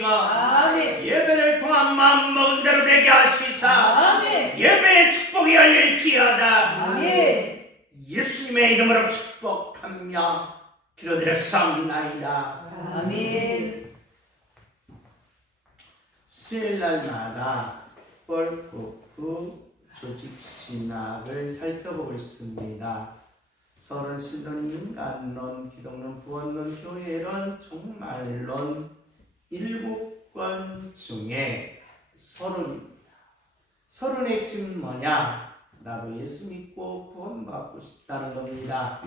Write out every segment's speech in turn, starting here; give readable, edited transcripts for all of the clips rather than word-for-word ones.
주시가 아멘. 예배를 통한 마음 먹은 대로 되게 하시사 아멘. 예배의 축복이 열릴지어다. 아멘. 예수님의 이름으로 축복하며 기도드렸사옵나이다. 아멘. 수요일날마다 뻘코프 조직신학을 살펴보고 있습니다. 서론, 신론, 인간론, 기독론, 구원론, 교회론, 종말론 7권 중에 서론입니다. 서론의 핵심은 뭐냐? 나도 예수 믿고 구원받고 싶다는 겁니다.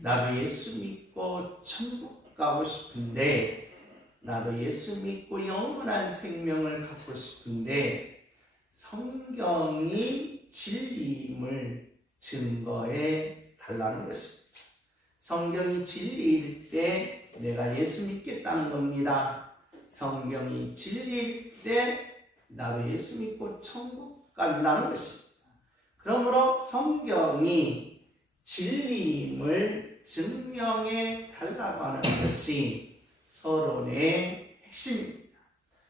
나도 예수 믿고 천국 가고 싶은데, 나도 예수 믿고 영원한 생명을 갖고 싶은데 성경이 진리임을 증거해 달라는 것입니다. 성경이 진리일 때 내가 예수 믿겠다는 겁니다. 성경이 진리일 때 나도 예수 믿고 천국 간다는 것입니다. 그러므로 성경이 진리임을 증명해 달라고 하는 것이 서론의 핵심입니다.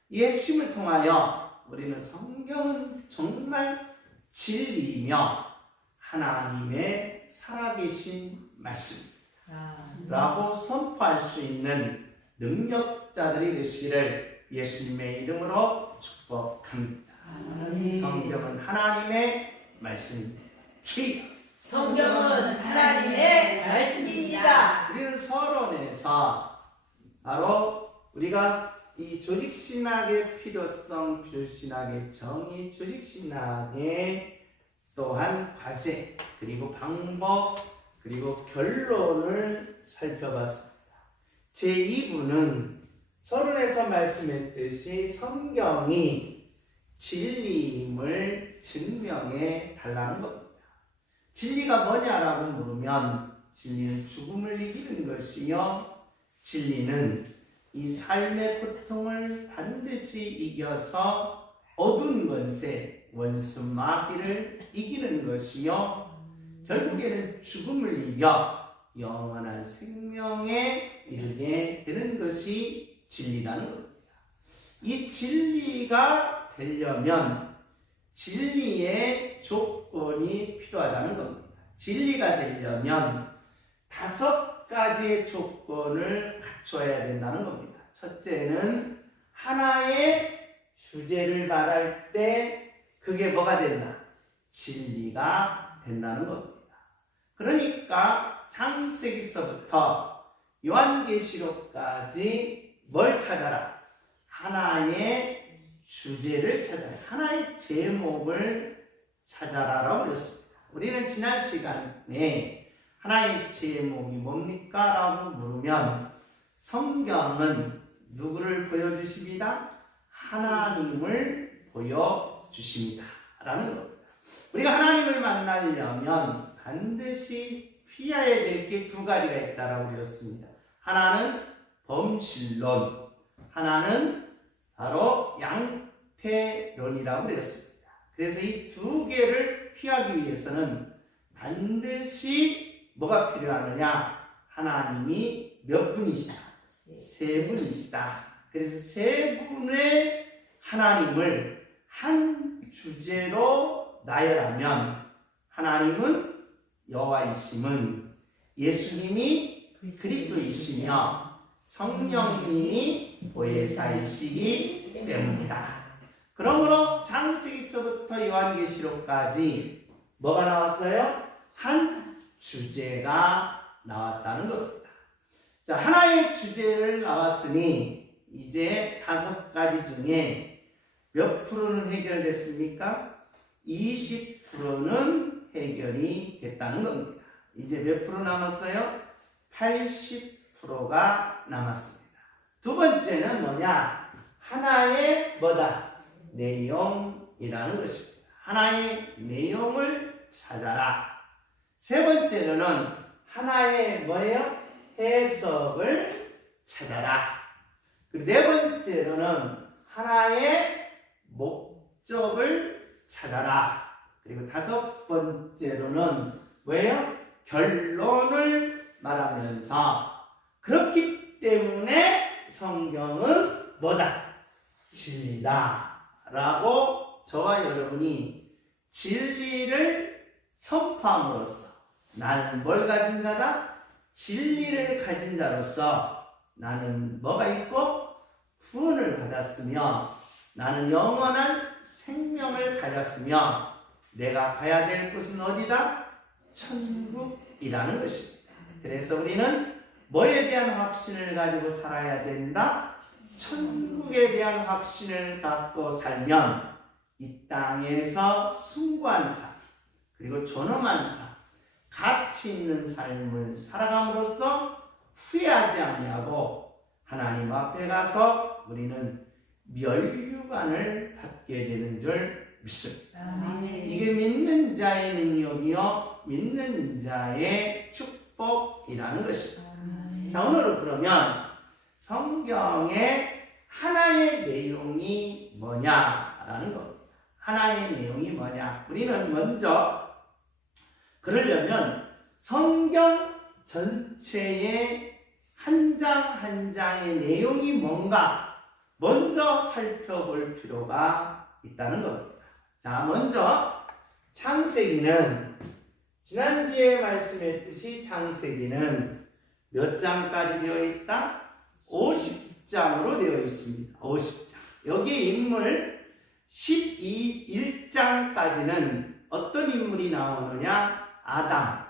이 핵심을 통하여 우리는 성경은 정말 진리이며 하나님의 살아계신 말씀이라고 선포할 수 있는 능력자들이 되시기를 예수님의 이름으로 축복합니다. 성경은 하나님의 말씀입니다. 성경은 하나님의 말씀입니다. 우리는 서론에서 바로 우리가 이 조직신학의 필요성, 조직신학의 정의, 조직신학의 또한 과제, 그리고 방법, 그리고 결론을 살펴봤습니다. 제2부는 서론에서 말씀했듯이 성경이 진리임을 증명해 달라는 겁니다. 진리가 뭐냐라고 물으면 진리는 죽음을 이기는 것이요, 진리는 이 삶의 고통을 반드시 이겨서 어두운 권세, 원수 마귀를 이기는 것이요, 결국에는 죽음을 이겨 영원한 생명에 이르게 되는 것이 진리라는 겁니다. 이 진리가 되려면 진리의 조건이 필요하다는 겁니다. 진리가 되려면 5가지의 조건을 갖춰야 된다는 겁니다. 첫째는 하나의 주제를 말할 때 그게 뭐가 된다? 진리가 된다는 겁니다. 그러니까 창세기서부터 요한계시록까지 뭘 찾아라? 하나의 주제를 찾아라. 하나의 제목을 찾아라라고 그랬습니다. 우리는 지난 시간에 하나의 제목이 뭡니까? 라고 물으면 성경은 누구를 보여주십니다? 하나님을 보여주십니다. 라는 겁니다. 우리가 하나님을 만나려면 반드시 피해야 될 게 2가지가 있다라고 그랬습니다. 하나는 범실론, 하나는 바로 양태론이라고 그랬습니다. 그래서 이 2개를 피하기 위해서는 반드시 뭐가 필요하느냐? 하나님이 몇 분이시다? 3분이시다. 그래서 3분의 하나님을 한 주제로 나열하면 하나님은 여호와이심은 예수님이 그리스도이시며 성령님이 보혜사이시기 때문이다. 그러므로 창세기서부터 요한계시록까지 뭐가 나왔어요? 한 주제가 나왔다는 겁니다. 자, 하나의 주제를 나왔으니 이제 5가지 중에 몇 프로는 해결됐습니까? 20%는 해결이 됐다는 겁니다. 이제 몇 프로 남았어요? 80%가 남았습니다. 2번째는 뭐냐? 하나의 뭐다? 내용이라는 것입니다. 하나의 내용을 찾아라. 3번째로는 하나의 뭐예요? 해석을 찾아라. 그리고 4번째로는 하나의 목적을 찾아라. 그리고 5번째로는 뭐예요? 결론을 말하면서 그렇기 때문에 성경은 뭐다? 진리다 라고 저와 여러분이 진리를 선포함으로써 나는 뭘 가진 자다? 진리를 가진 자로서 나는 뭐가 있고 구원을 받았으며 나는 영원한 생명을 가졌으며 내가 가야 될 곳은 어디다? 천국이라는 것입니다. 그래서 우리는 뭐에 대한 확신을 가지고 살아야 된다? 천국에 대한 확신을 갖고 살면 이 땅에서 숭고한 삶 그리고 존엄한 삶 가치 있는 삶을 살아감으로써 후회하지 아니하고 하나님 앞에 가서 우리는 멸류관을 받게 되는 줄 믿습니다. 아멘. 이게 믿는 자의 능력이요 믿는 자의 축복이라는 것입니다. 자, 오늘은 그러면 성경의 하나의 내용이 뭐냐라는 겁니다. 하나의 내용이 뭐냐? 우리는 먼저 그러려면 성경 전체의 한 장 한 장의 내용이 뭔가 먼저 살펴볼 필요가 있다는 겁니다. 자, 먼저 창세기는 지난주에 말씀했듯이 창세기는 몇 장까지 되어 있다? 50장으로 되어 있습니다. 50장. 여기 인물 1장까지는 어떤 인물이 나오느냐? 아담.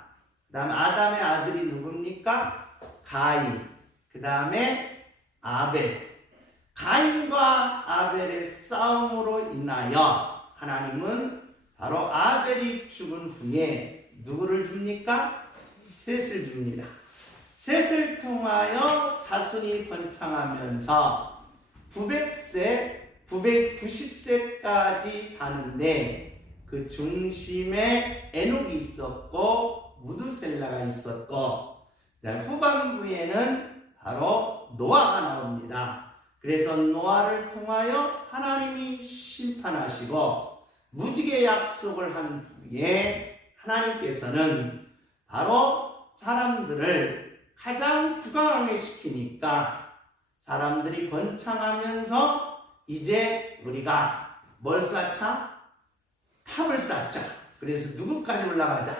그 다음에 아담의 아들이 누굽니까? 가인. 그 다음에 아벨. 가인과 아벨의 싸움으로 인하여 하나님은 바로 아벨이 죽은 후에 누구를 줍니까? 셋을 줍니다. 셋을 통하여 자손이 번창하면서 990세까지 사는데 그 중심에 에녹이 있었고 무두셀라가 있었고 후반부에는 바로 노아가 나옵니다. 그래서 노아를 통하여 하나님이 심판하시고 무지개 약속을 한 후에 하나님께서는 바로 사람들을 가장 부강하게 시키니까 사람들이 번창하면서 이제 우리가 뭘 쌓자? 탑을 쌓자. 그래서 누구까지 올라가자?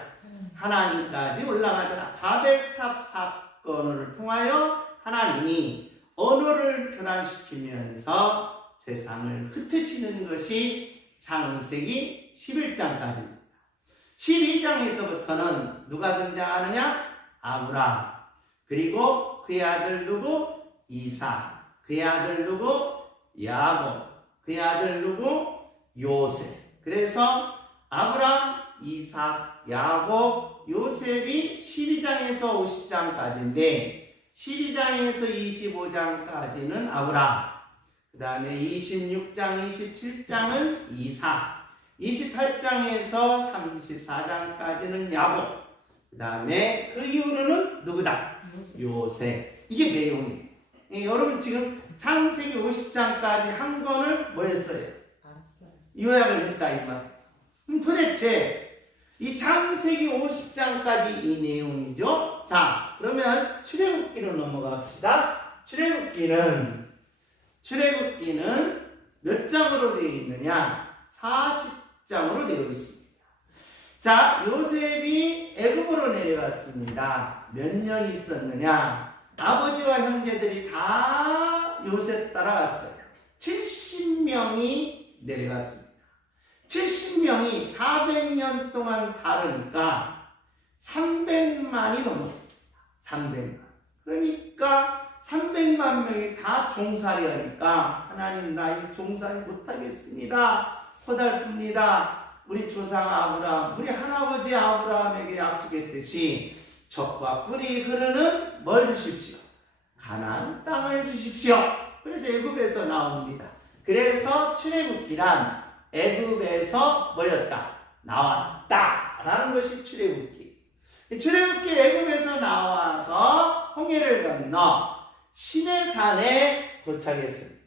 하나님까지 올라가자. 바벨탑 사건을 통하여 하나님이 언어를 변화시키면서 세상을 흩으시는 것이 창세기 11장까지입니다. 12장에서부터는 누가 등장하느냐? 아브라함. 그리고 그의 아들 누구? 이삭. 그의 아들 누구? 야곱. 그의 아들 누구? 요셉. 그래서 아브라함, 이삭, 야곱, 요셉이 12장에서 50장까지인데 12장에서 25장까지는 아브라함, 그 다음에 26장, 27장은 이삭, 28장에서 34장까지는 야곱, 그 다음에 그 이후로는 누구다? 요셉. 이게 내용이에요. 여러분 지금 창세기 50장까지 한 권을 뭐 했어요? 요약을 했다 이 말. 그럼 도대체 이 창세기 50장까지 이 내용이죠. 자, 그러면 출애굽기로 넘어갑시다. 출애굽기는 몇 장으로 되어 있느냐? 40장으로 되어 있습니다. 자, 요셉이 애굽으로 내려갔습니다. 몇 년 있었느냐? 아버지와 형제들이 다 요셉 따라갔어요. 70명이 내려갔습니다. 70명이 400년 동안 살으니까 300만이 넘었습니다. 300만. 그러니까 300만 명이 다 종살이 하니까 하나님 나 이 종살이 못하겠습니다. 고달픕니다. 우리 조상 아브라함, 우리 할아버지 아브라함에게 약속했듯이 젖과 꿀이 흐르는 뭘 주십시오? 가나안 땅을 주십시오. 그래서 애굽에서 나옵니다. 그래서 출애굽기란 애굽에서 뭐였다? 나왔다 라는 것이 출애굽기. 출애굽기 애굽에서 나와서 홍해를 건너 시내산에 도착했습니다.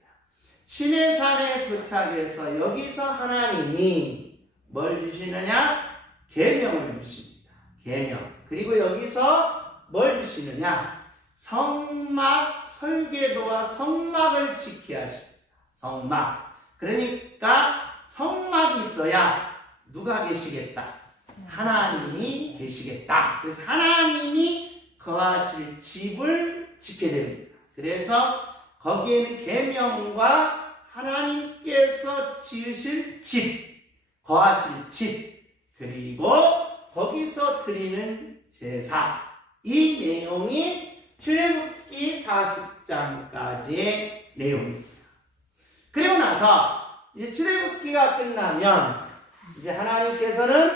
시내산에 도착해서 여기서 하나님이 뭘 주시느냐? 계명을 주십니다. 계명. 그리고 여기서 뭘 주시느냐? 성막 설계도와 성막을 지키게 하십니다. 성막. 그러니까 성막이 있어야 누가 계시겠다? 하나님이 계시겠다. 그래서 하나님이 거하실 집을 짓게 됩니다. 그래서 거기에는 계명과 하나님께서 지으실 집, 거하실 집, 그리고 거기서 드리는 제사, 이 내용이 출애굽기 40장까지의 내용입니다. 그리고 나서 이제 출애굽기가 끝나면 이제 하나님께서는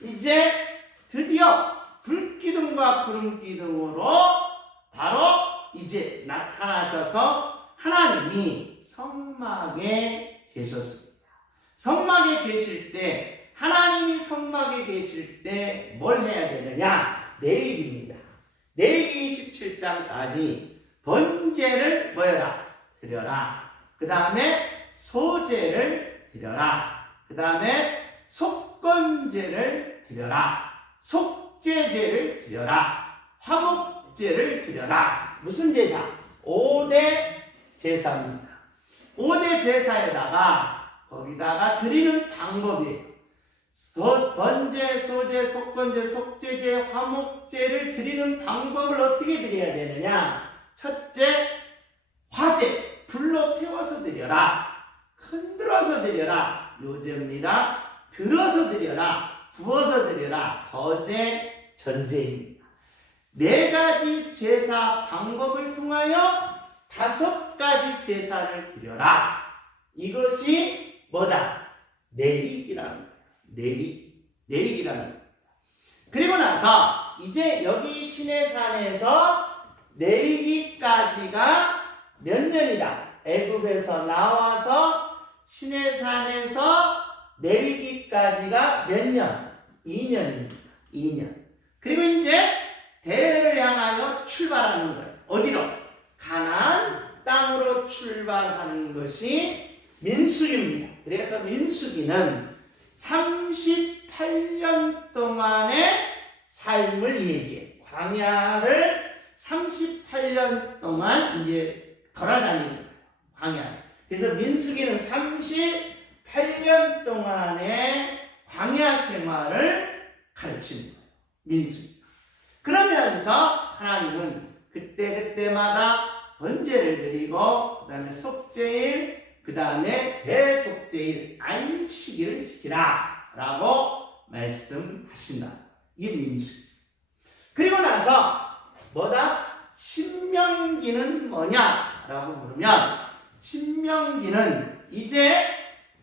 이제 드디어 불기둥과 구름기둥으로 바로 이제 나타나셔서 하나님이 성막에 계셨습니다. 성막에 계실 때, 하나님이 성막에 계실 때 뭘 해야 되느냐? 레위기입니다. 레위기 17장까지 번제를 뭐여라? 드려라. 그 다음에 소제를 드려라. 그 다음에 속건제를 드려라. 속죄제를 드려라. 화목제를 드려라. 무슨 제사? 5대 제사입니다. 5대 제사에다가 거기다가 드리는 방법이에요. 번제, 소제, 속건제, 속죄제, 화목제를 드리는 방법을 어떻게 드려야 되느냐? 첫째, 화제, 불로 태워서 드려라. 흔들어서 드려라. 요제입니다. 들어서 드려라. 부어서 드려라. 거제, 전제입니다. 4가지 제사 방법을 통하여 5가지 제사를 드려라. 이것이 뭐다? 내리기라는 거예요. 내리기라는 거예요. 그리고 나서 이제 여기 시내산에서 내리기까지가 몇 년이다? 애굽에서 나와서 시내산에서 내리기까지가 몇 년? 2년입니다. 2년. 그리고 이제 대를 향하여 출발하는 거예요. 어디로? 가나안 땅으로 출발하는 것이 민수기입니다. 그래서 민수기는 38년 동안의 삶을 얘기해. 광야를 38년 동안 이제 돌아다니는 거예요. 광야. 그래서 민수기는 38년 동안의 광야 생활을 가르치는 거예요. 민수기. 그러면서 하나님은 그때마다 번제를 드리고 그 다음에 속죄일, 그 다음에 대속죄일, 안식일을 지키라 라고 말씀하신다. 이게 민수기. 그리고 나서 뭐다? 신명기는 뭐냐라고 물으면 신명기는 이제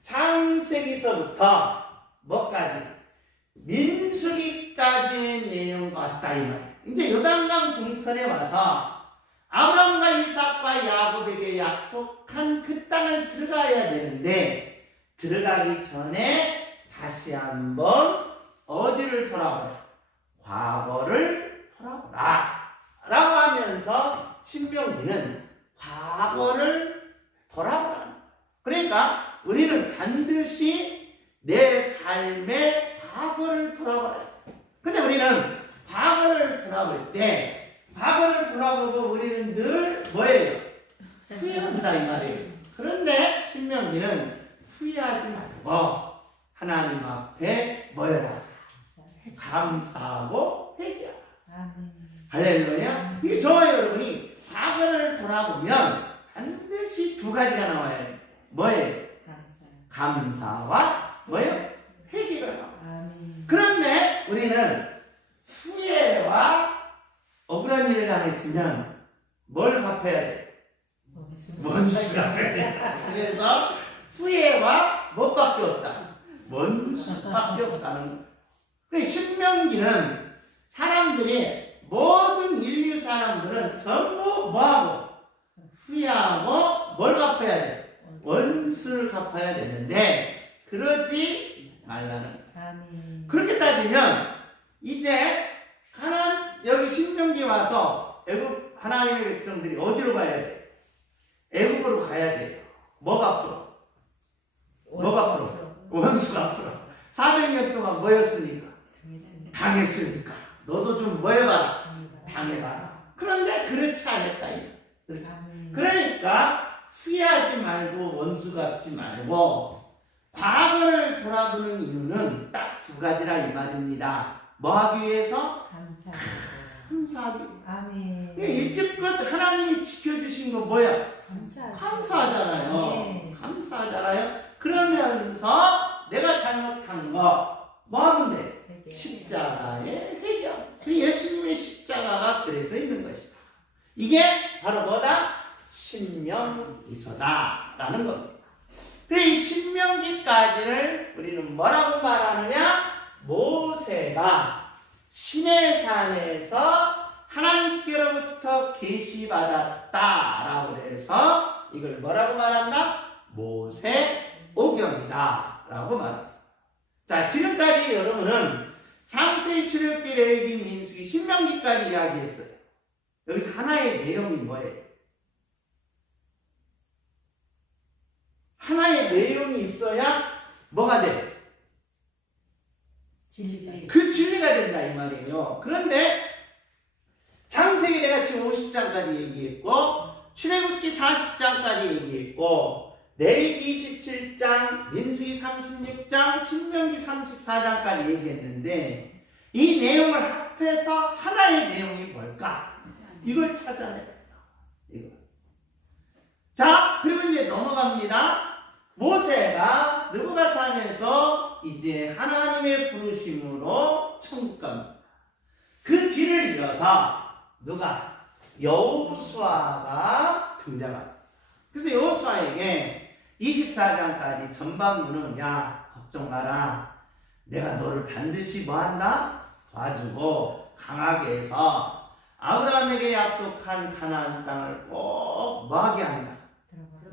창세기서부터 뭐까지? 민수기까지의 내용과 같다 이 말이에요. 이제 요단강 동편에 와서 아브라함과 이삭과 야곱에게 약속한 그 땅을 들어가야 되는데 들어가기 전에 다시 한번 어디를 돌아보라? 과거를 돌아보라 라고 하면서 신명기는 과거를 돌아보라. 그러니까 우리는 반드시 내 삶의 과거를 돌아봐야 돼. 근데 우리는 과거를 돌아볼 때 과거를 돌아보고 우리는 늘 뭐예요? 후회한다 이 말이에요. 그런데 신명기는 후회하지 말고 하나님 앞에 뭐여라? 감사하고 회개하라. 할렐루야. 이게 저와 여러분이 과거를 돌아보면 반드시 2가지가 나와야 돼요. 뭐예요? 감사와 뭐예요? 회개가 나와요. 그런데 우리는 후회와 억울한 일을 당했으면 뭘 갚아야 돼? 원수 갚아야 돼. 그래서 후회와 뭐밖에 없다? 원수밖에 없다는 거예요. 신명기는 사람들이 모든 인류 사람들은 전부 뭐하고? 후회하고 뭘 갚아야 돼? 원수를 갚아야 되는데 그러지 말라는 거예요. 그렇게 따지면 이제 여기 신명기 와서 애굽 하나님의 백성들이 어디로 가야 돼? 애굽으로 가야 돼요. 뭐가 앞으로? 뭐가 앞으로? 원수가 앞으로. 400년 동안 뭐였으니까? 당했으니까. 너도 좀 뭐 해봐라? 당해봐라. 그런데 그렇지 않았다. 그러니까 후회하지 말고 원수 갚지 말고 과거를 돌아보는 이유는 딱 두 가지라 이 말입니다. 뭐 하기 위해서? 감사하기 위해서. 아멘. 이제껏 하나님이 지켜주신 거 뭐야? 감사하잖아요. 네. 감사하잖아요. 그러면서 내가 잘못한 거 뭐 하면 돼? 십자가의 회개함. 그 예수님의 십자가가 그래서 있는 것이다. 이게 바로 뭐다? 신명기서다라는 겁니다. 그래서 이 신명기까지를 우리는 뭐라고 말하느냐? 모세가 시내산에서 하나님께로부터 계시받았다라고 해서 이걸 뭐라고 말한다? 모세오경이다 라고 말합니다. 자, 지금까지 여러분은 창세기, 출애굽기, 레위기, 민수기, 신명기까지 이야기했어요. 여기서 하나의 내용이 뭐예요? 하나의 내용이 있어야 뭐가 돼? 진리. 그 진리가 된다 이 말이에요. 그런데 창세기 내가 지금 50장까지 얘기했고 출애굽기 40장까지 얘기했고 레위기 27장, 민수기 36장, 신명기 34장까지 얘기했는데 이 내용을 합해서 하나의 내용이 뭘까? 이걸 찾아내야 돼요. 이거. 자, 그리고 이제 넘어갑니다. 모세가 느부갓산에서 이제 하나님의 부르심으로 천국 갑니다. 그 뒤를 이어서 누가? 여호수아가 등장합니다. 그래서 여호수아에게 24장까지 전반부는 야 걱정 마라. 내가 너를 반드시 뭐한다? 도와주고 강하게 해서 아브라함에게 약속한 가나안 땅을 꼭 뭐하게 한다?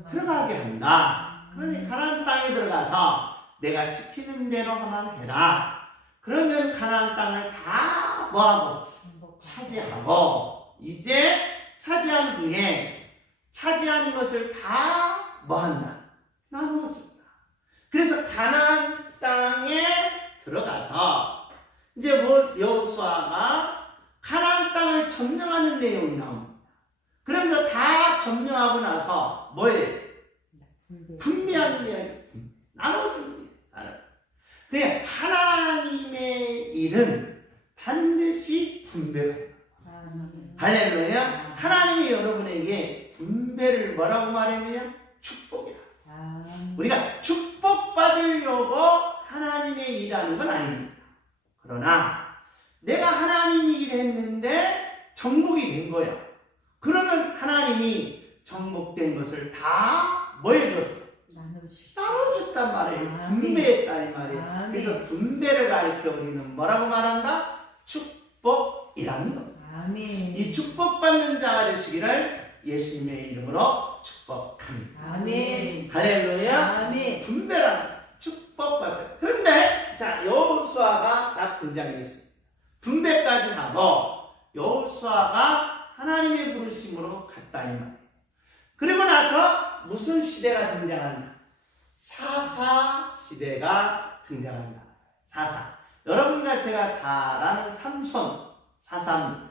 들어가게 한다. 그러니 가나안 땅에 들어가서 내가 시키는 대로 하면 해라. 그러면 가나안 땅을 다 뭐하고? 차지하고 이제 차지한 후에 차지한 것을 다 뭐한다? 나누어준다. 그래서 가나안 땅에 들어가서 이제 여호수아가 가나안 땅을 점령하는 내용이 나옵니다. 그러면서 다 점령하고 나서 뭐예요? 분배하는 이야기. 나눠주는 이야기. 그냥 하나님의 일은 반드시 분배가 해요. 할렐루야. 하나님이 여러분에게 분배를 뭐라고 말했느냐? 축복이라. 우리가 축복받으려고 하나님의 일하는 건 아닙니다. 그러나 내가 하나님이 일했는데 정복이 된 거야. 그러면 하나님이 정복된 것을 다 뭐 해줬어? 나눠줬단 말이에요. 분배했단 말이에요. 그래서 분배를 가르쳐 우리는 뭐라고 말한다? 축복이라는 겁니다. 이 축복받는 자가 되시기를 예수님의 이름으로 축복합니다. 아멘. 할렐루야. 아멘. 분배라는 축복받다. 그런데 자 여호수아가 딱 등장했습니다. 분배까지 하고 여호수아가 하나님의 부르심으로 갔다 이 말이에요. 그리고 나서 무슨 시대가 등장한다? 사사 시대가 등장한다. 사사. 여러분과 제가 잘 아는 삼손 사사입니다.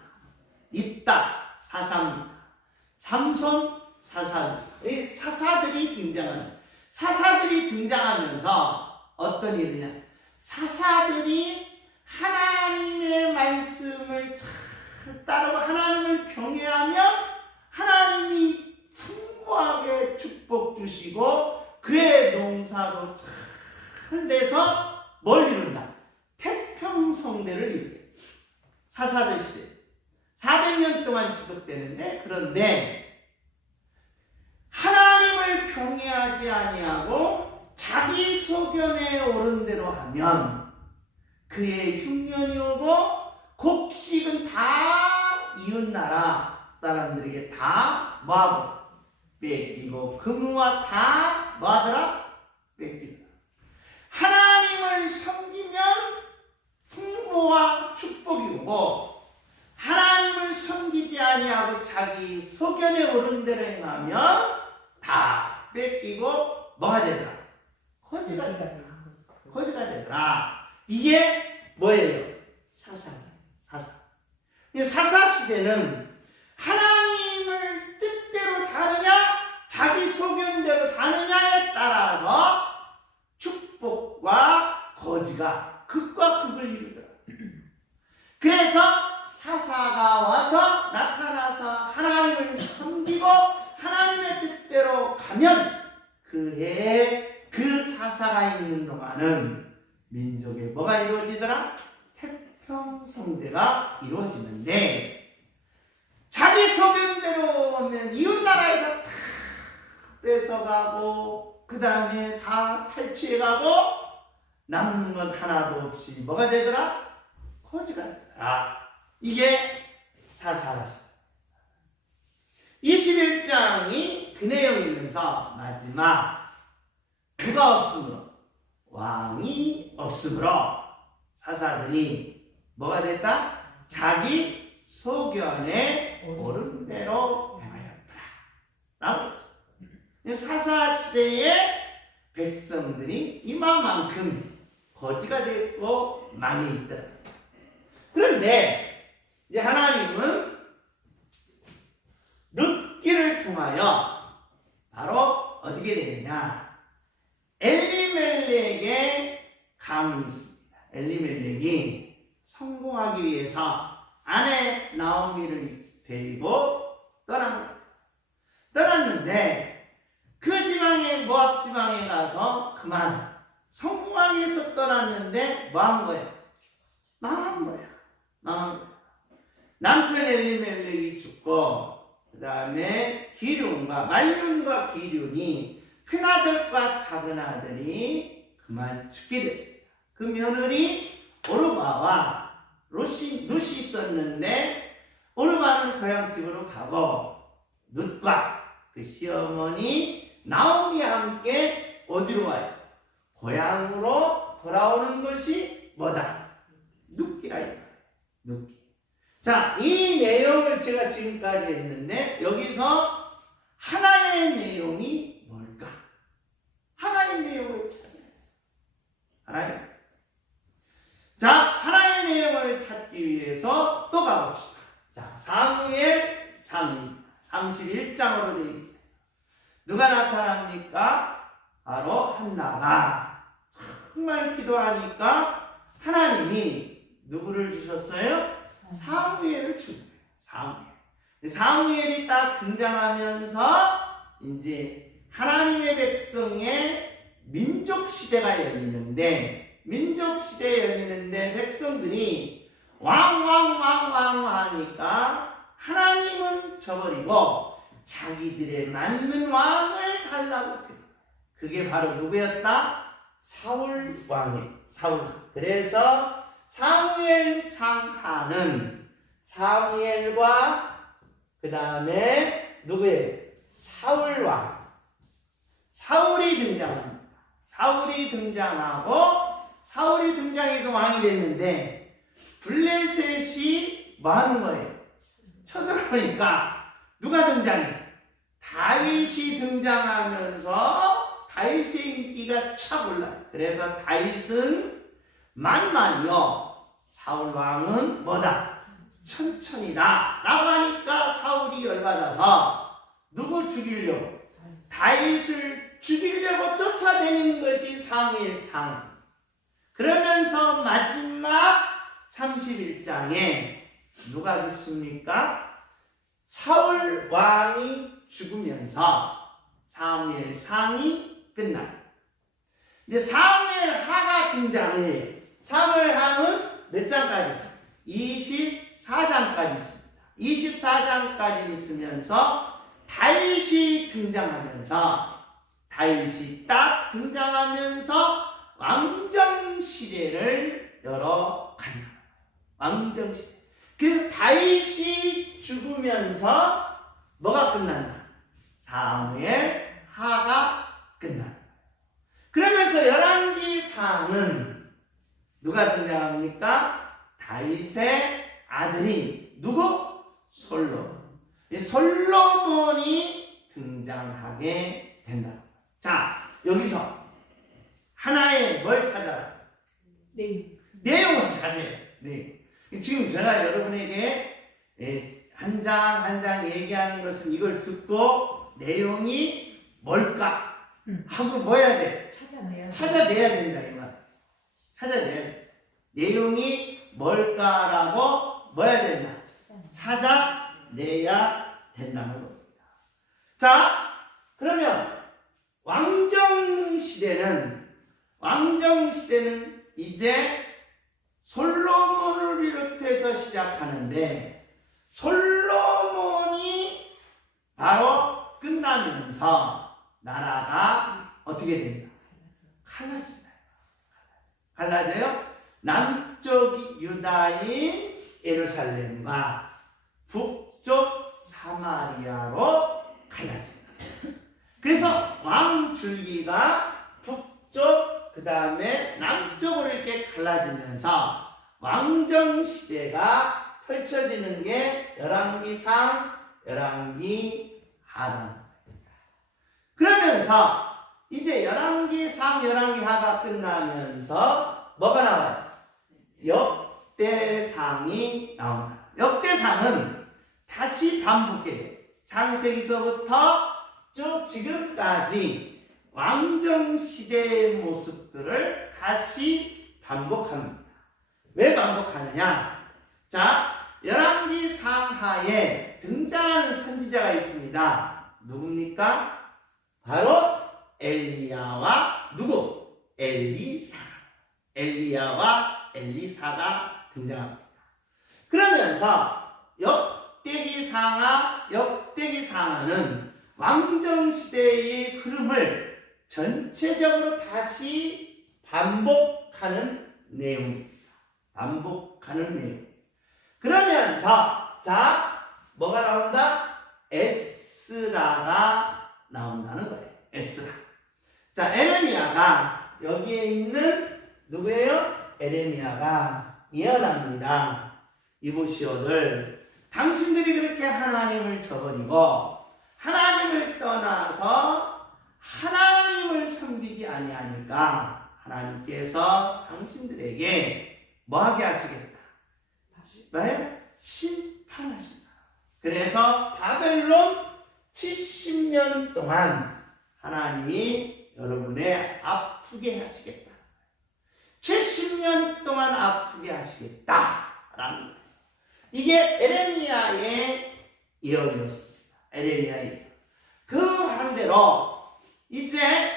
입다 사사입니다. 삼손 사사입니다. 이 사사들이 등장합니다. 사사들이 등장하면서 어떤 일이냐? 사사들이 하나님의 말씀을 잘 따르고 하나님을 경외하면 하나님이 풍부하게 축복 주시고 그의 농사도 잘 돼서 뭘 이룬다? 태평성대를 이루게. 사사들 시대 400년 동안 지속되는데 그런데 하나님을 경외하지 아니하고 자기 소견에 옳은 대로 하면 그의 흉년이 오고 곡식은 다 이웃나라 사람들에게 다 뭐하고 뺏기고 금과 다 뭐하더라? 뺏기더라. 하나님을 섬기면 풍부와 축복이 오고 하나님을 섬기지 아니하고 자기 소견에 옳은 대로 행하면 다 뺏기고 뭐가 되더라? 거지가 되더라. 이게 뭐예요? 사사예요. 사사. 이 사사 시대는 하나님을 뜻대로 사느냐 자기 소견대로 사느냐에 따라 가지가 극과 극을 이루더라. 그래서 사사가 와서 나타나서 하나님을 섬기고 하나님의 뜻대로 가면 그해 그 사사가 있는 동안은 민족에 뭐가 이루어지더라? 태평성대가 이루어지는데 자기 소견대로 오면 이웃나라에서 다 뺏어가고 그 다음에 다 탈취해가고 남는 건 하나도 없이 뭐가 되더라? 거지가 되더라. 이게 사사라. 21장이 그 내용이면서 마지막 누가 없으므로 왕이 없으므로 사사들이 뭐가 됐다? 자기 소견에 옳은 대로 행하였더라 라고 했어요. 사사 시대에 백성들이 이만큼 거지가 됐고 많이 있더라. 그런데 이제 하나님은 룻기를 통하여 바로 어떻게 되느냐? 엘리멜렉의 감이 있습니다. 엘리멜렉이 성공하기 위해서 아내 나오미를 데리고 떠났는데 그 지방에 모압 지방에 가서 그만 성공하기 위해서 떠났는데 뭐 한 거야? 망한 거야. 남편 엘리멜렉이 죽고 그 다음에 말륜과 기륜이 큰아들과 작은아들이 그만 죽게 됩니다. 그 며느리 오르바와 룻이 있었는데 오르바는 고향집으로 가고 룻과 그 시어머니 나오미와 함께 어디로 와요? 고향으로 돌아오는 것이 뭐다? 룻기라 이거예요. 룻기. 자, 이 내용을 제가 지금까지 했는데 여기서 하나의 내용이 뭘까? 하나의 내용을 찾아요. 하나의 내용을 찾기 위해서 또 가봅시다. 자, 사무엘 상입니다. 31장으로 되어 있어요. 누가 나타납니까? 바로 한나가 정말 기도하니까 하나님이 누구를 주셨어요? 사무엘을 주는 거예요. 사무엘이 딱 등장하면서 이제 하나님의 백성의 민족 시대가 열리는데 백성들이 왕 하니까 하나님은 저버리고 자기들에 맞는 왕을 달라고 그게 바로 누구였다? 사울 왕이에요. 그래서 사무엘 상하는 사무엘과 그 다음에 누구예요? 사울 왕. 사울이 등장합니다. 사울이 등장해서 왕이 됐는데 블레셋이 뭐 하는 거예요? 쳐들어오니까 누가 등장해? 다윗이 등장하면서 다윗의 인기가 착 올라요. 그래서 다윗은 만만이요. 사울 왕은 뭐다? 천천히다. 라고 하니까 사울이 열받아서 누구 죽이려고? 다윗을 죽이려고 쫓아다니는 것이 사무엘상. 그러면서 마지막 31장에 누가 죽습니까? 사울 왕이 죽으면서 사무엘상이 끝나요. 이제 사무엘하가 등장해요. 사무엘하는 몇 장까지? 24장까지 있습니다. 24장까지 있으면서 다윗이 딱 등장하면서 왕정시대를 열어간다. 왕정시대. 그래서 다윗이 죽으면서 뭐가 끝난다? 사무엘하가 끝난다. 그러면서 열왕기상은 누가 등장합니까? 다윗의 아들이 누구? 솔로몬이 등장하게 된다. 자, 여기서 하나의 뭘 찾아라? 내용을 찾아야 돼. 지금 제가 여러분에게 한 장 한 장 얘기하는 것은 이걸 듣고 내용이 뭘까 하고 뭐 해야 돼? 찾아내야 된다 이 말. 찾아야 돼. 내용이 뭘까라고 뭐 해야 된다? 찾아내야 된다는 겁니다. 자, 그러면 왕정시대는 이제 솔로몬을 비롯해서 시작하는데 솔로몬이 바로 끝나면서 나라가 어떻게 된다? 갈라진다. 갈라져요? 남쪽 유다인 예루살렘과 북쪽 사마리아로 갈라진다. 그래서 왕줄기가 북쪽 그 다음에 남쪽으로 이렇게 갈라지면서 왕정시대가 펼쳐지는 게 열왕기상, 열왕기하다. 그러면서 이제 열왕기상, 열왕기하가 끝나면서 뭐가 나와요? 역대상이 나옵니다. 역대상은 다시 반복해요. 창세기서부터 쭉 지금까지 왕정시대의 모습들을 다시 반복합니다. 왜 반복하느냐? 자, 열왕기상하에 등장하는 선지자가 있습니다. 누굽니까? 바로 엘리야와 누구? 엘리사. 엘리야와 엘리사가 등장합니다. 그러면서 역대기상하는 왕정시대의 흐름을 전체적으로 다시 반복하는 내용입니다. 반복하는 내용. 그러면서 자, 뭐가 나온다? 에스라가 나온다는 거예요. 에스라. 자, 에레미야가 여기에 있는 누구예요? 에레미야가 예언합니다. 이보시오들, 당신들이 그렇게 하나님을 저버리고 하나님을 떠나서 하나님을 섬기지 아니하니까 하나님께서 당신들에게 뭐하게 하시겠다? 심판하신다. 그래서 바벨론 70년 동안 하나님이 여러분의 아프게 하시겠다. 70년 동안 아프게 하시겠다라는 거예요. 이게 에레미야의 예언이었습니다. 에레미야의 예언. 그 반대로 이제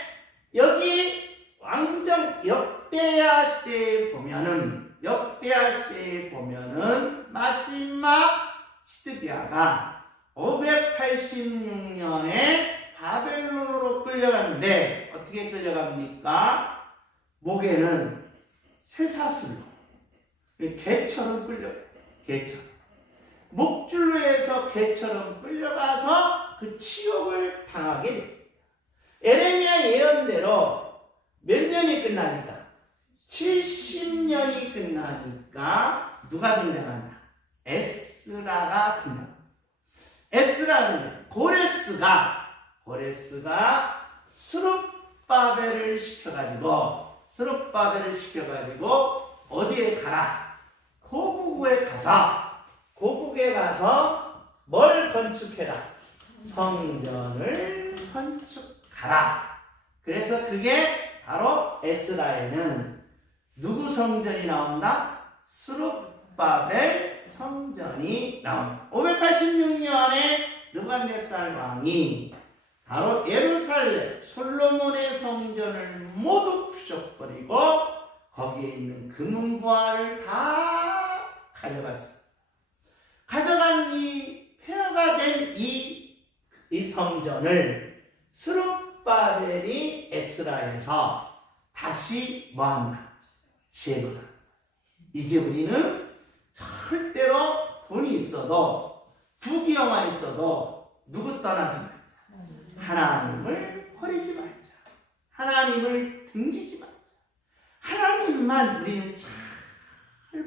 여기 왕정 역대하 시대에 보면은 마지막 시드기야가 586년에 바벨론으로 끌려갔는데 어떻게 끌려갑니까? 목에는 쇠사슬로 개처럼 끌려가요. 개처럼. 목줄로 해서 개처럼 끌려가서 그 치욕을 당하게 됩니다. 에레미야 예언대로 몇 년이 끝나니까? 70년이 끝나니까 누가 등장한다? 에스라가 등장합니다. 에스라는 고레스가 스룹바벨을 시켜가지고 어디에 가라? 고국에 가서 뭘 건축해라? 성전을 건축하라. 그래서 그게 바로 에스라에는 누구 성전이 나온다? 스룹바벨 성전이 나옵니다. 586년에 느부갓네살 왕이 바로 예루살렘 솔로몬의 성전을 모두 부셔버리고 거기에 있는 금은보화를 다 가져갔습니다. 가져간 이 폐허가 된 이 성전을 스룹바벨이 에스라에서 다시 뭐한다? 재건한다. 이제 우리는 절대로 돈이 있어도 부귀영화 있어도 누구 떠나지 말자. 하나님을 버리지 말자. 하나님을 등지지 말자. 하나님만 우리는 잘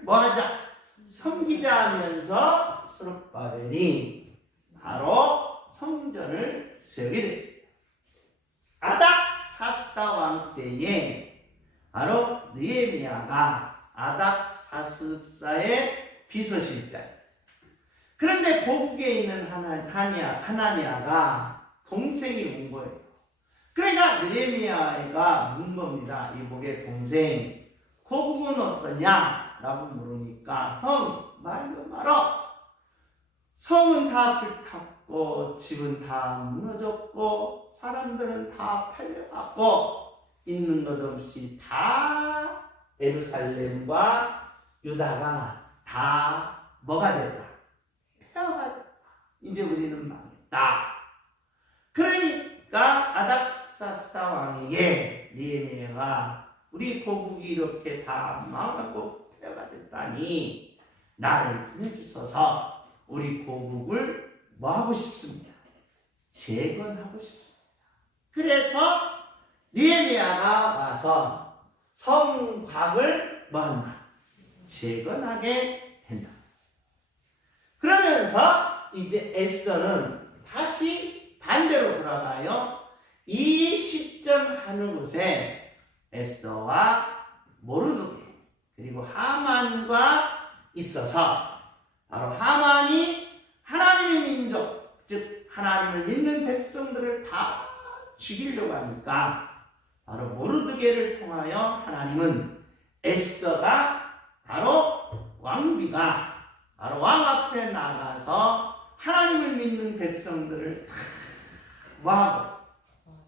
뭐하자? 섬기자 하면서 스룹바벨이 바로 성전을 세우게 됩니다. 아닥사스다 왕 때에 바로 느헤미야가 아닥사스다의 비서실장. 그런데 고국에 있는 하나니아가 동생이 온 거예요. 그러니까 느헤미야가 문 겁니다. 이복의 동생 고국은 어떠냐? 라고 물으니까 형 말도 말어. 성은 다 불탔고 집은 다 무너졌고 사람들은 다 팔려갔고 있는 것 없이 다 예루살렘과 유다가 다 뭐가 됐다? 폐허가 됐다. 이제 우리는 망했다. 그러니까 아닥사스다 왕에게 느헤미야가 우리 고국이 이렇게 다 망하고 폐허가 됐다니 나를 보내주셔서 우리 고국을 뭐하고 싶습니다. 재건하고 싶습니다. 그래서 느헤미야가 와서 성곽을 뭐한다? 재건하게 된다. 그러면서 이제 에스더는 다시 반대로 돌아가요. 이 시점하는 곳에 에스더와 모르드게 그리고 하만과 있어서 바로 하만이 하나님의 민족, 즉 하나님을 믿는 백성들을 다 죽이려고 하니까 바로 모르드게를 통하여 하나님은 에스더가 바로 왕비가 바로 왕 앞에 나가서 하나님을 믿는 백성들을 다 뭐하고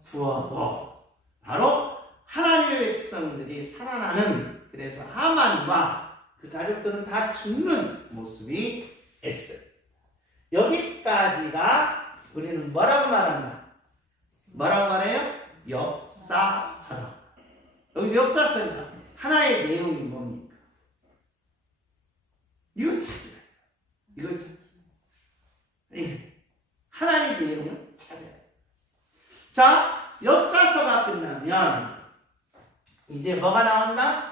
구하고 바로 하나님의 백성들이 살아나는, 그래서 하만과 그 가족들은 다 죽는 모습이 에스더. 여기까지가 우리는 뭐라고 말한다? 뭐라고 말해요? 역사서다. 여기 역사서다. 하나의 내용이 뭡니까? 이걸 찾아야 돼요. 이걸 찾아야 돼요. 하나의 내용을 찾아야 돼요. 자, 역사서가 끝나면 이제 뭐가 나온다?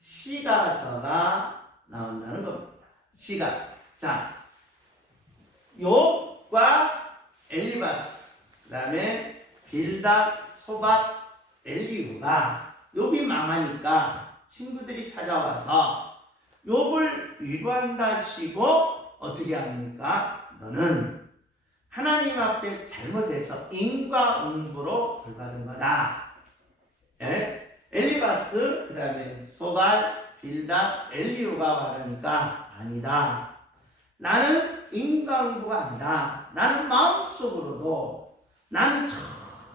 시가서가 나온다는 겁니다. 시가서. 자, 욥과 엘리바스, 그 다음에 빌닷, 소박, 엘리후가 욥이 망하니까 친구들이 찾아와서 욥을 위로한다시고 어떻게 합니까? 너는 하나님 앞에 잘못해서 인과응보로 벌받은 거다. 엘리바스, 그 다음에 소발, 빌닷, 엘리후가 말하니까 아니다. 나는 인과응보가 아니다. 나는 마음속으로도 나는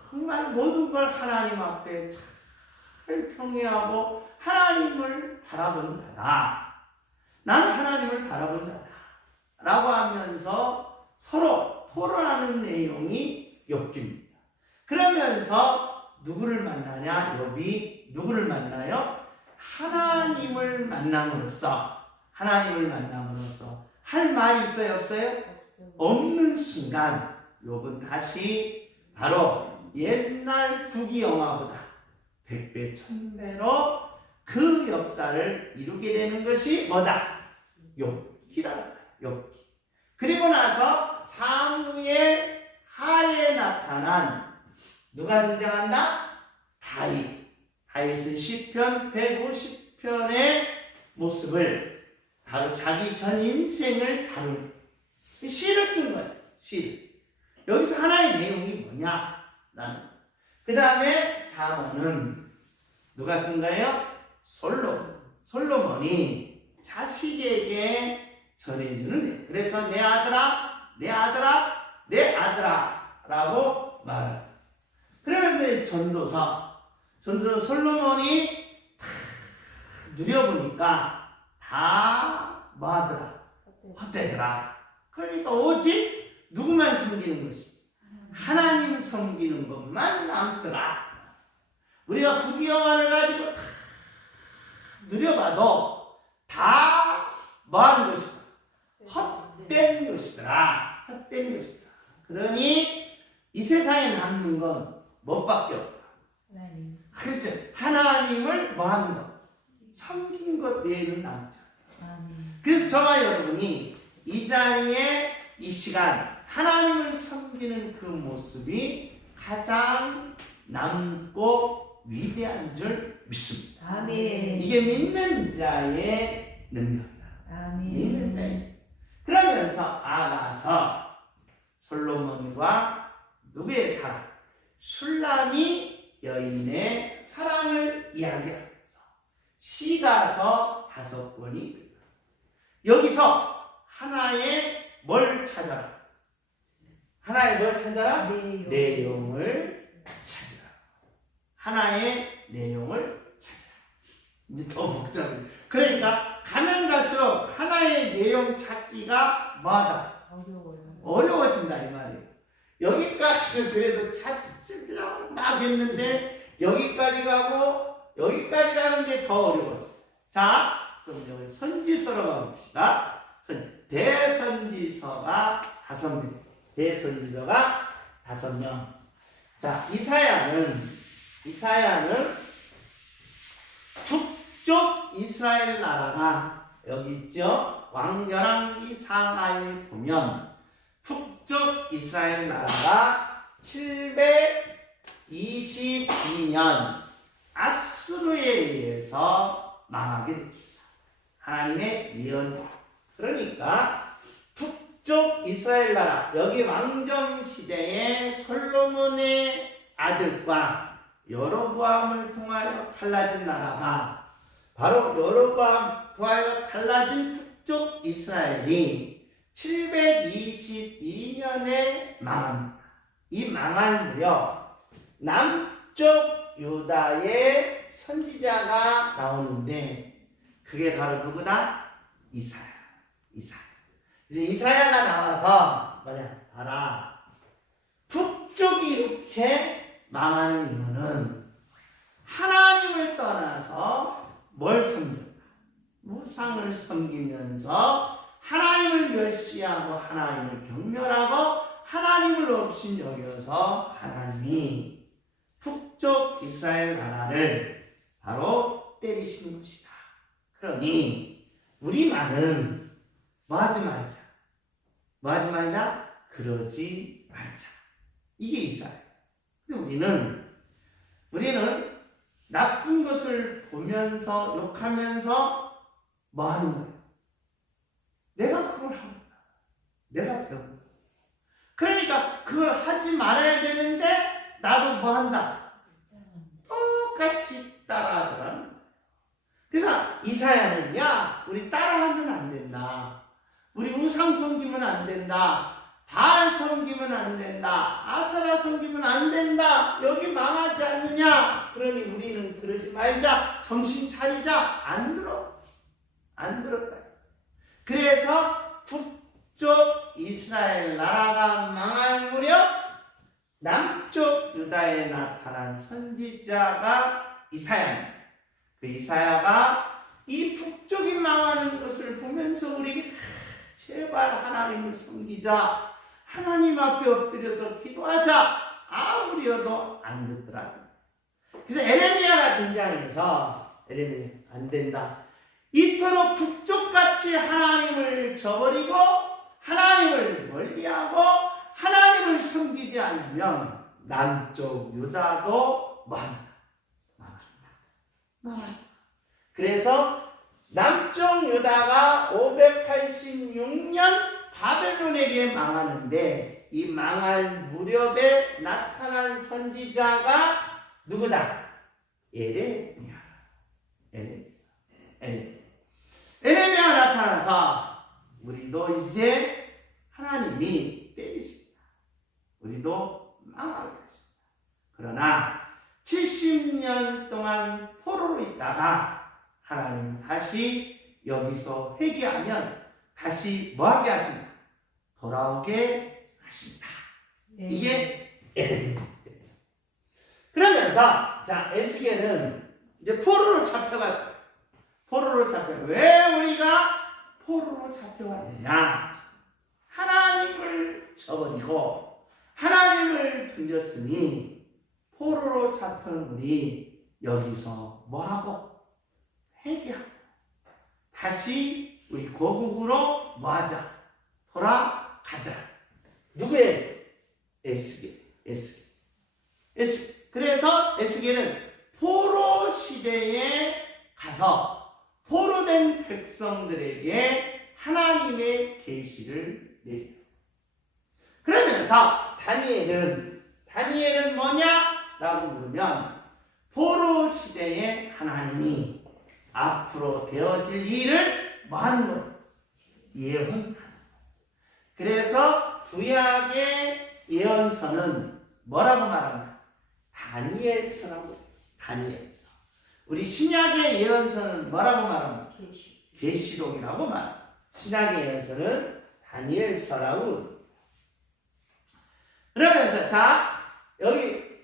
정말 모든 걸 하나님 앞에 잘 평해하고 하나님을 바라본 자다. 나는 하나님을 바라본 자다. 라고 하면서 서로 토론하는 내용이 욥기입니다. 그러면서 누구를 만나냐? 욥이 누구를 만나요? 하나님을 만남으로써 할 말이 있어요? 없어요? 없는 순간 욥은 다시 바로 옛날 국기영화보다 100배 1000배로 그 역사를 이루게 되는 것이 뭐다? 욥기라는 거예요. 욥기. 그리고 나서 사무엘 하에 나타난 누가 등장한다? 다윗. 다윗은 시편 150편의 모습을 바로 자기 전 인생을 다룬 시를 쓴 거예요. 시. 여기서 하나의 내용이 뭐냐? 그 다음에 잠언은 누가 쓴 거예요? 솔로몬이 자식에게 전해주는 애. 그래서 내 아들아 라고 말합니다. 그러면서 전도서 솔로몬이 누려보니까 다 뭐하더라? 헛되더라. 그러니까 오직 누구만 섬기는 것이? 하나님 섬기는 것만 남더라. 우리가 국영화를 가지고 다 누려봐도 다 뭐하는 것이다? 헛된 것이더라. 헛된 것이더라. 그러니 이 세상에 남는 건 뭐밖에 없다. 그렇죠. 하나님을 뭐하는 것? 섬긴 것 외에는 남지 않다. 그래서 저와 여러분이 이 자리에 이 시간 하나님을 섬기는 그 모습이 가장 남고 위대한 줄 믿습니다. 아멘. 이게 믿는 자의 능력이다. 아멘. 믿는 자의. 그러면서 아가서 솔로몬과 누구의 사랑? 슐람이 여인의 사랑을 이야기하면서 C가서 5번이 된다. 여기서 하나의 뭘 찾아라? 하나의 뭘 찾아라? 내용을 찾으라. 하나의 내용을 찾으라. 이제 더 복잡해. 그러니까 가면 갈수록 하나의 내용 찾기가 뭐하다? 어려워진다 이 말이에요. 여기까지는 그래도 찾으려고 막 했는데 여기까지 가고 여기까지 가는 게 더 어려워요. 자, 그럼 여기 선지서로 가봅시다. 대선지서가 5명. 대선지서가 5명. 자, 이사야는 북쪽 이스라엘 나라가 여기 있죠. 왕열왕기 상하에 보면 북쪽 이스라엘 나라가 722년 아수르에 의해서 망하게 됩니다. 하나님의 예언. 그러니까 북쪽 이스라엘 나라, 여기 왕정 시대에 솔로몬의 아들과 여로보암을 통하여 갈라진 나라가 바로 여로보암 통하여 갈라진 북쪽 이스라엘이 722년에 망합니다. 이 망할 무렵 남쪽 유다의 선지자가 나오는데 그게 바로 누구다? 이사야. 이제 이사야가 나와서 뭐냐? 봐라. 북쪽이 이렇게 망하는 이유는 하나님을 떠나서 뭘 섬긴다? 우상을 섬기면서 하나님을 멸시하고 하나님을 경멸하고 하나님을 없인 여겨서 하나님이 북쪽 이스라엘 나라를 바로 때리시는 것이다. 그러니 우리만은 뭐하지 말자. 그러지 말자. 이게 이사야. 근데 우리는 나쁜 것을 보면서 욕하면서 뭐 하는 거예요? 내가 그걸 하고 있다. 내가 배우고. 그러니까 그걸 하지 말아야 되는데 나도 뭐 한다? 똑같이 따라하더라는 거예요. 그래서 이사야는 야, 우리 따라하면 안 된다. 우리 우상 섬기면 안 된다. 바알 섬기면 안 된다. 아세라 섬기면 안 된다. 여기 망하지 않느냐. 그러니 우리는 그러지 말자. 정신 차리자. 안 들어. 그래서 북쪽 이스라엘 나라가 망할 무렵 남쪽 유다에 나타난 선지자가 이사야입니다. 그 이사야가 이 북쪽이 망하는 것을 보면서 우리 제발 하나님을 섬기자. 하나님 앞에 엎드려서 기도하자. 아무리여도 안 듣더라고요. 그래서 에레미야가 등장해서 에레미야 안 된다. 이토록 북쪽같이 하나님을 저버리고 하나님을 멀리하고 하나님을 섬기지 않으면 남쪽 유다도 망한다. 그래서 남쪽 유다가 586년 바벨론에게 망하는데 이 망할 무렵에 나타난 선지자가 누구다? 에레미야. 에레미야 나타나서 우리도 이제 하나님이 때리십니다. 우리도 망하겠습니다. 그러나 70년 동안 포로로 있다가 하나님 다시 여기서 회개하면 다시 뭐하게 하신다? 돌아오게 하신다. 이게 에레미야. 그러면서 자 에스겔은 이제 포로로 잡혀갔어요. 왜 우리가 포로로 잡혀갔느냐? 하나님을 저버리고 하나님을 등졌으니 포로로 잡힌 우리 여기서 뭐하고? 회개하고 다시 우리 고국으로 뭐하자? 돌아가자. 누구의? 에스겔. 그래서 에스겔은 포로 시대에 가서 포로된 백성들에게 하나님의 계시를 내려. 그러면서 다니엘은 뭐냐? 라고 물으면 포로 시대에 하나님이 앞으로 되어질 일을 뭐 하는 거예요? 예언하는 거예요. 그래서 구약의 예언서는 뭐라고 말하나? 다니엘서라고 해요. 다니엘서. 우리 신약의 예언서는 뭐라고 말하나? 계시록이라고 말합니다. 신약의 예언서는 다니엘서라고 합니다. 그러면서 자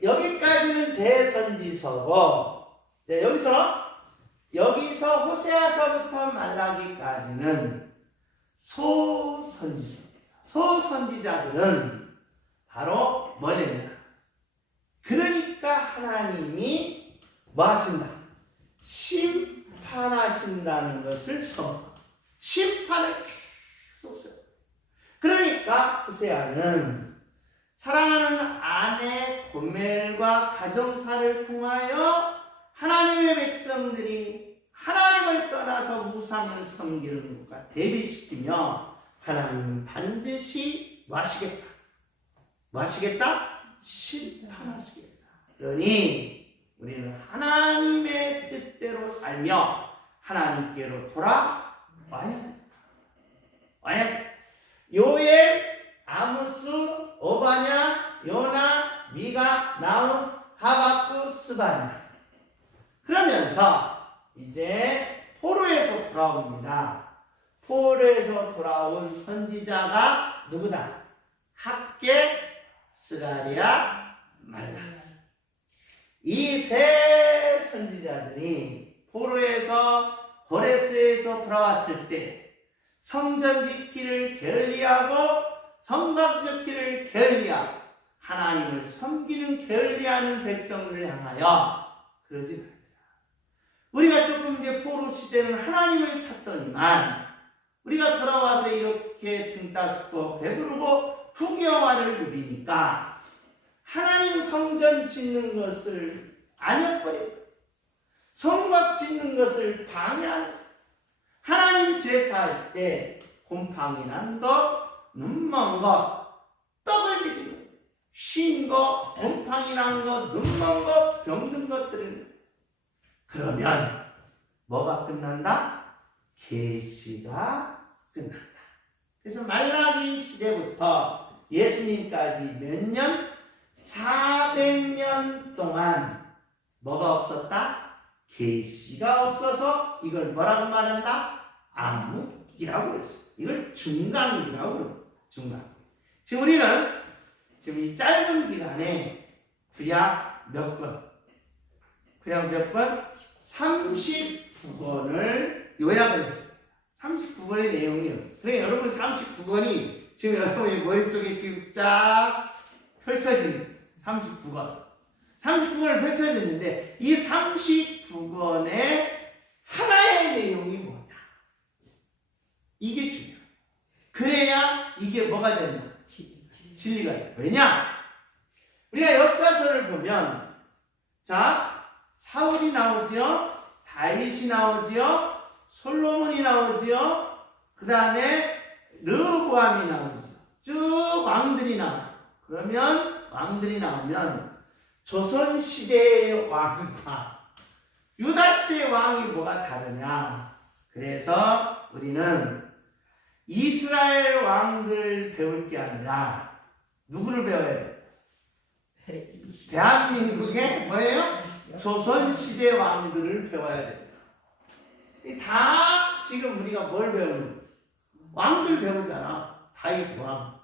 여기까지는 대선지서고 여기서 호세아서부터 말라기까지는 소선지서입니다. 소선지자들은 바로 뭐냐? 그러니까 하나님이 뭐 하신다? 심판하신다는 것을 심판을 계속 써요. 그러니까 호세아는 사랑하는 아내 고멜과 가정사를 통하여 하나님의 백성들이 하나님을 떠나서 우상을 섬기는 것과 대비시키며 하나님은 반드시 뭐 하시겠다? 심판하시겠다. 그러니 우리는 하나님의 뜻대로 살며 하나님께로 돌아와야 된다. 요엘, 아모스, 오바냐, 요나, 미가, 나훔, 하박국, 스바냐. 그러면서 이제 포로에서 돌아옵니다. 포로에서 돌아온 선지자가 누구다? 학개, 스가랴, 말라. 이 세 선지자들이 포로에서 고레스에서 돌아왔을 때 성전 지키를 게을리하고 성곽 지키를 게을리하고 하나님을 섬기는 게을리하는 백성들을 향하여 그러지 말자. 우리가 조금 이제 포로 시대는 하나님을 찾더니만 우리가 돌아와서 이렇게 등 따스고 배부르고 풍요화를 누리니까 하나님 성전 짓는 것을 안 해버리고 성곽 짓는 것을 방해하는 하나님 제사할 때 곰팡이 난 것, 눈먼 것, 떡을 드리는 것, 쉰 것, 곰팡이 난 것, 눈먼 것, 병든 것들은 그러면 뭐가 끝난다? 계시가 끝난다. 그래서 말라기 시대부터 예수님까지 몇 년? 400년 동안 뭐가 없었다? 계시가 없어서 이걸 뭐라고 말한다? 암흑기라고 그랬어요. 이걸 중간기라고 그래요. 중간기. 지금 우리는 지금 이 짧은 기간에 구약 몇 번? 구약 몇 번? 39권을 요약을 했어요. 39권의 내용이에요. 그래 여러분 39권이 지금 여러분의 머릿속에 지금 쫙 펼쳐진 39권. 39권을 펼쳐졌는데 이 39권의 하나의 내용이 뭐냐? 이게 중요해요. 그래야 이게 뭐가 되냐? 진리가 돼요. 왜냐? 우리가 역사서를 보면 자 사울이 나오죠. 다윗이 나오죠. 솔로몬이 나오죠. 그 다음에 르호보암이 나오죠. 쭉 왕들이 나와요. 그러면 왕들이 나오면 조선시대의 왕과 유다시대의 왕이 뭐가 다르냐? 그래서 우리는 이스라엘 왕들 배울 게 아니라 누구를 배워야 돼요? 대한민국의 뭐예요? 조선시대 왕들을 배워야 돼요. 다 지금 우리가 뭘 배우는 거예요? 왕들 배우잖아. 다윗 왕.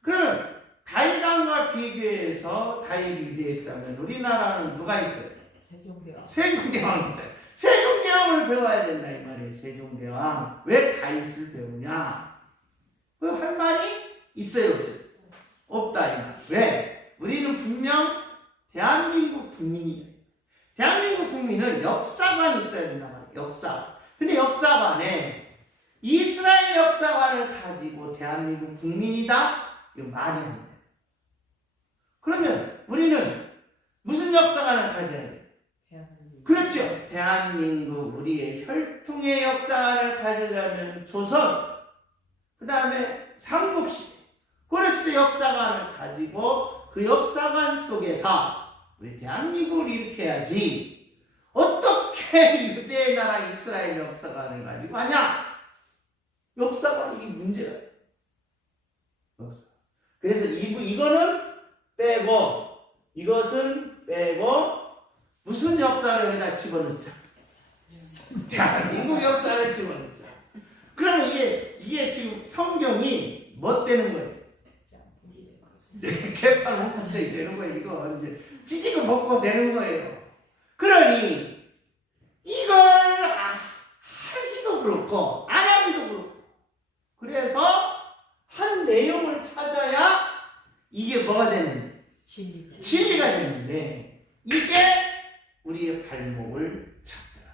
그럼 다윗 왕과 비교해서 다윗이 위대했다면 우리나라는 누가 있어요? 세종대왕이 있어요. 세종대왕을 배워야 된다 이 말이에요. 세종대왕. 왜 다윗을 배우냐? 그 할 말이 있어요 없어요? 없다 이 말. 왜? 우리는 분명 대한민국 국민이에요. 대한민국 국민은 역사관이 있어야 된다 말이에요. 역사. 근데 역사관에 이스라엘 역사관을 가지고 대한민국 국민이다? 이거 말이 안 돼. 그러면 우리는 무슨 역사관을 가져야 돼요? 그렇죠. 대한민국 우리의 혈통의 역사관을 가지려면 조선, 그 다음에 삼국시대, 고려시대 역사관을 가지고 그 역사관 속에서 우리 대한민국을 일으켜야지 어떻게 왜 유대 나라 이스라엘 역사관을 가지고 하냐? 역사관이 문제가 돼. 그래서 이거는 빼고 이것은 빼고 무슨 역사를 여기다 집어넣자? 대한민국 역사를 집어넣자. 그러면 이게 지금 성경이 뭐 되는 거예요? 개판 문제이 되는 거예요. 이거 이제 찌지고 먹고 되는 거예요. 그러니 이걸 하기도 그렇고 안 하기도 그렇고 그래서 한 내용을 찾아야 이게 뭐가 되는데? 진리가 되는데 이게 우리의 발목을 잡더라.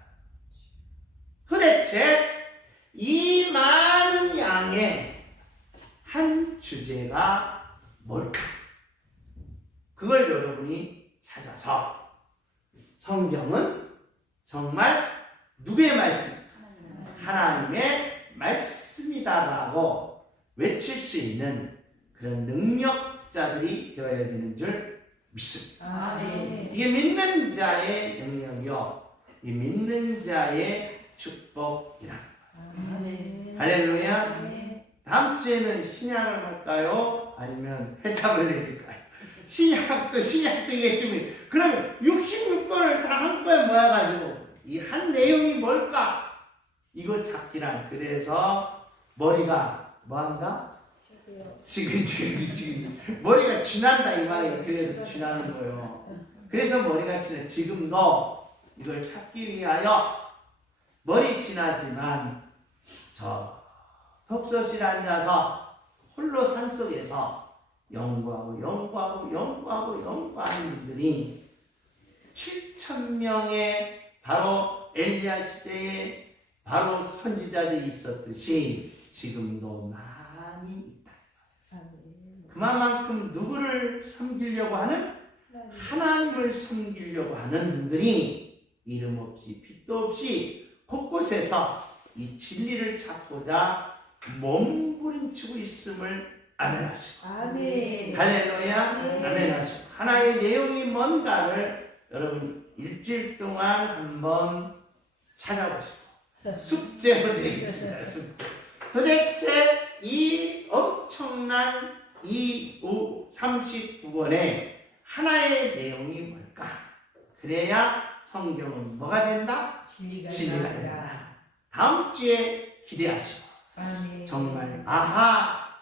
도대체 이 많은 양의 한 주제가 뭘까? 그걸 여러분이 찾아서 성경은 정말 누구의 말씀? 하나님의 말씀이다라고 외칠 수 있는 그런 능력자들이 되어야 되는 줄 믿습니다. 이게 믿는 자의 능력이요, 이 믿는 자의 축복이라. 할렐루야. 다음 주에는 신약을 할까요? 아니면 해답을 내릴까요? 신약이겠지만 그럼 66번을 다 한꺼번에 모아가지고 이 한 내용이 뭘까? 이거 찾기란. 그래서 머리가 뭐한다? 지금 머리가 지난다 이 말이에요. 그래서 지나는 거예요. 그래서 머리가 지나. 지금도 이걸 찾기 위하여 머리 지나지만 저 덕서실에 앉아서 홀로 산속에서 연구하는 분들이 7,000명의 바로 엘리야 시대에 바로 선지자들이 있었듯이 지금도 많이 있다. 그만큼 누구를 섬기려고 하는? 하나님을 섬기려고 하는 분들이 이름 없이 빛도 없이 곳곳에서 이 진리를 찾고자 몸부림치고 있음을 아멘하시고. 할렐루야. 아멘하시고. 하나의 내용이 뭔가를 여러분 일주일 동안 한번 찾아보시고 숙제로 되어 있습니다. 숙제. 도대체 이 엄청난 이 39권의 하나의 내용이 뭘까? 그래야 성경은 뭐가 된다? 진리가 된다. 다음 주에 기대하시고 정말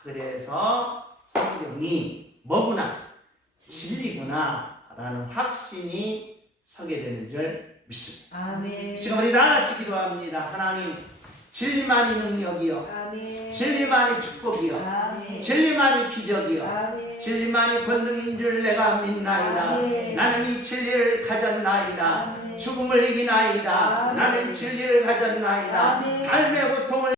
그래서 성경이 뭐구나, 진리구나 라는 확신이 서게 되는 줄 믿습니다. 지금 우리 다 같이 기도합니다. 하나님, 진리만이 능력이요, 진리만이 축복이요, 진리만이 기적이요, 진리만이 권능인 줄 내가 믿나이다. 나는 이 진리를 가졌나이다. 죽음을 이기나이다. 나는 진리를 가졌나이다. 삶의 고통을